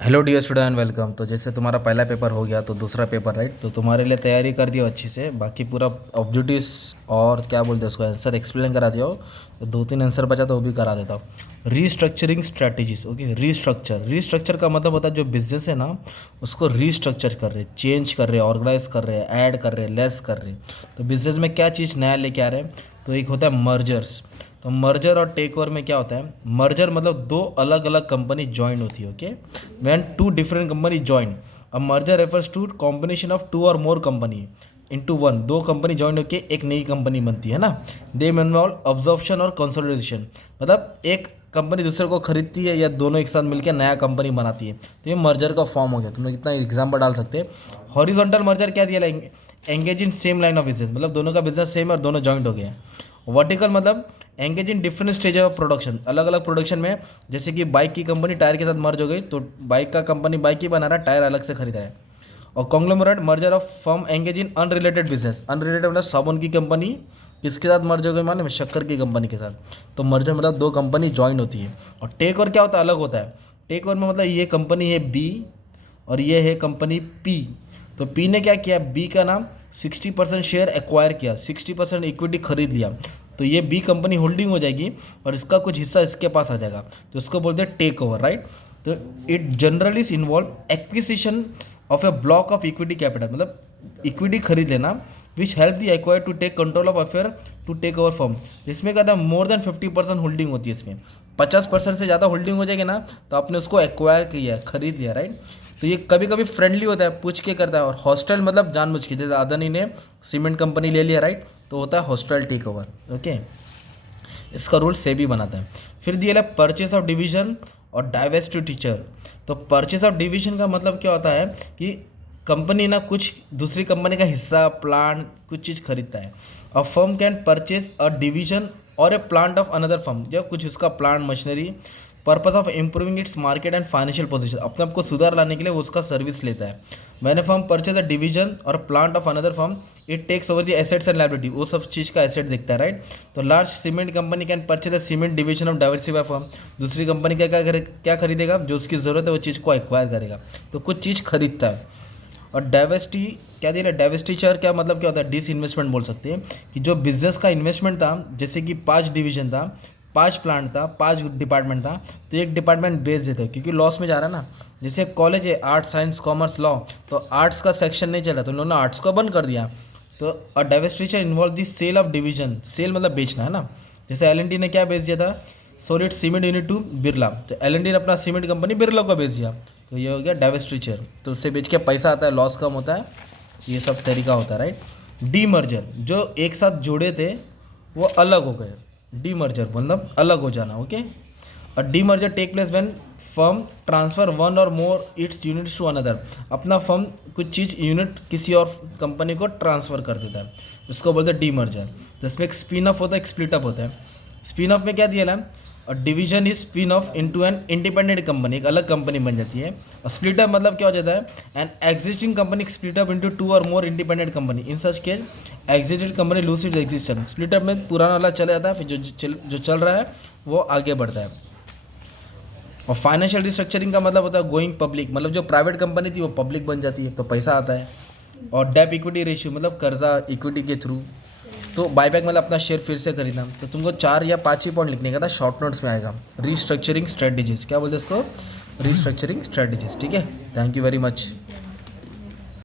Hello dear student and welcome. तो जैसे तुम्हारा पहला पेपर हो गया तो दूसरा पेपर राइट, तो तुम्हारे लिए तैयारी कर दियो अच्छे से। बाकी पूरा ऑब्जेक्टिव्स और क्या बोलते हैं उसको आंसर एक्सप्लेन करा दियो। तो दो तीन आंसर बचा तो वो भी करा देता हूँ। Restructuring strategies, okay. रीस्ट्रक्चर का मतलब होता है जो बिजनेस है ना उसको रीस्ट्रक्चर कर रहे, चेंज कर रहे, ऑर्गेनाइज कर रहे, ऐड कर रहे, लेस कर रहे। तो बिजनेस में क्या चीज़ नया लेके आ रहे हैं, तो एक होता है मर्जर्स। तो मर्जर और टेक ओवर में क्या होता है, मर्जर मतलब दो अलग अलग कंपनी ज्वाइन होती है, okay. When two different company join, a merger refers to combination of two or more company into one. दो कंपनी ज्वाइन होकर एक नई कंपनी बनती है ना। They involve absorption or consolidation, मतलब एक कंपनी दूसरे को खरीदती है या दोनों एक साथ मिलकर नया कंपनी बनाती है। तो ये मर्जर का फॉर्म हो गया। तुम लोग इतना एग्जाम्पल डाल सकते हैं। हॉरिजॉन्टल मर्जर क्या दिया, engage in same line of business, मतलब दोनों का बिजनेस सेम है और दोनों ज्वाइंट हो गए हैं। वर्टिकल मतलब engage in different stage of production, अलग अलग प्रोडक्शन में। जैसे कि बाइक की कंपनी टायर के साथ मर्ज हो गई तो बाइक का कंपनी बाइक ही बना रहा है, टायर अलग से खरीद रहा है। और conglomerate merger of firm engage in unrelated business. Unrelated मतलब साबुन की कंपनी किसके साथ मर्ज हो गई, माने शक्कर की कंपनी के साथ। तो मर्जर मतलब दो कंपनी ज्वाइन होती है। और टेक ओवर क्या होता है, अलग होता है। टेक ओवर में मतलब ये कंपनी है बी और ये है कंपनी पी। तो पी ने क्या किया, बी का नाम 60% शेयर एक्वायर किया, 60% इक्विटी खरीद लिया। तो ये बी कंपनी होल्डिंग हो जाएगी और इसका कुछ हिस्सा इसके पास आ जाएगा। तो इसको बोलते हैं टेक ओवर, राइट। तो it generally involve acquisition of a block of equity capital, मतलब इक्विटी खरीद लेना which help the acquire to take control of affair to take over firm. इसमें क्या था, मोर देन 50% होल्डिंग होती है। इसमें 50% से ज़्यादा होल्डिंग हो जाएगी ना तो आपने उसको एक्वायर किया, खरीद लिया, राइट। तो ये कभी कभी फ्रेंडली होता है, पूछ के करता है। और हॉस्टल मतलब जानबूझ के, जैसे अदानी ने सीमेंट कंपनी ले लिया, राइट, तो होता है हॉस्टल टेक ओवर, ओके। इसका रूल सेबी बनाता है। फिर दिया है परचेस ऑफ डिवीजन और डाइवेस्टिट्यूचर। तो परचेस ऑफ डिवीजन का मतलब क्या होता है कि कंपनी ना कुछ दूसरी कंपनी का हिस्सा, प्लांट, कुछ चीज़ खरीदता है। A firm can purchase a division और ए प्लांट ऑफ अनदर फर्म, जब कुछ उसका plant, machinery, purpose of improving its market and financial position, अपने आप को सुधार लाने के लिए वो उसका सर्विस लेता है। Man a firm purchase a division or plant of another firm, it takes over the assets and liability, वो सब चीज़ का एसेट देखता है, राइट। तो large cement company can purchase a cement division of diversify firm, दूसरी company क्या खरीदेगा, जो उसकी ज़रूरत है वो चीज़ को एक्वायर करेगा। तो कुछ चीज़ खरीदता है। और डाइवेस्टी क्या दे रहा है, डाइवेस्टिचर क्या मतलब क्या होता है, डिस इन्वेस्टमेंट बोल सकते हैं। कि जो बिजनेस का इन्वेस्टमेंट था, जैसे कि 5 डिवीजन था, 5 प्लांट था, 5 डिपार्टमेंट था, तो एक डिपार्टमेंट बेच देता है क्योंकि लॉस में जा रहा है ना। जैसे कॉलेज है, आर्ट्स, साइंस, कॉमर्स, लॉ, तो आर्ट्स का सेक्शन नहीं चला तो उन्होंने आर्ट्स को बंद कर दिया। तो a divestiture involve the sale of division, sale मतलब बेचना है ना। जैसे एल ने क्या बेच दिया था, solid cement unit to Birla, तो एल ने अपना सीमेंट कंपनी बिरला को बेच दिया। तो ये हो गया डाइवेस्टिचर। तो उससे बेच के पैसा आता है, लॉस कम होता है, ये सब तरीका होता है, राइट। डी मर्जर, जो एक साथ जुड़े थे वो अलग हो गए, डी मर्जर मतलब अलग हो जाना, ओके। और the merger take place when firm transfer one or more its units to another, अपना फर्म कुछ चीज़ यूनिट किसी और कंपनी को ट्रांसफ़र कर देता है, इसको बोलते हैं डी मर्जर। जिसमें एक स्पिन ऑफ होता है, एक स्प्लिट अप होता है। स्पिन ऑफ में क्या दिया है, और division is spin off into an independent company, एक अलग कंपनी बन जाती है। और स्प्लिट अप मतलब क्या हो जाता है, an existing company split up into 2 or more independent company, in such case existed company lose its existence. Split up में पुराना वाला चला जाता है, फिर जो चल रहा है वो आगे बढ़ता है। और फाइनेंशियल रिस्ट्रक्चरिंग का मतलब होता है गोइंग पब्लिक, मतलब जो प्राइवेट कंपनी थी वो पब्लिक बन जाती है तो पैसा आता है। और डेप इक्विटी रेशियो मतलब कर्जा इक्विटी के थ्रू। तो बायबैक मतलब अपना शेयर फिर से खरीदना। तो तुमको 4 या 5 ही पॉइंट लिखने का था, शॉर्ट नोट्स में आएगा। रीस्ट्रक्चरिंग स्ट्रेटजीज, क्या बोलते हैं इसको, रीस्ट्रक्चरिंग स्ट्रेटजीज, ठीक है। Thank you very much.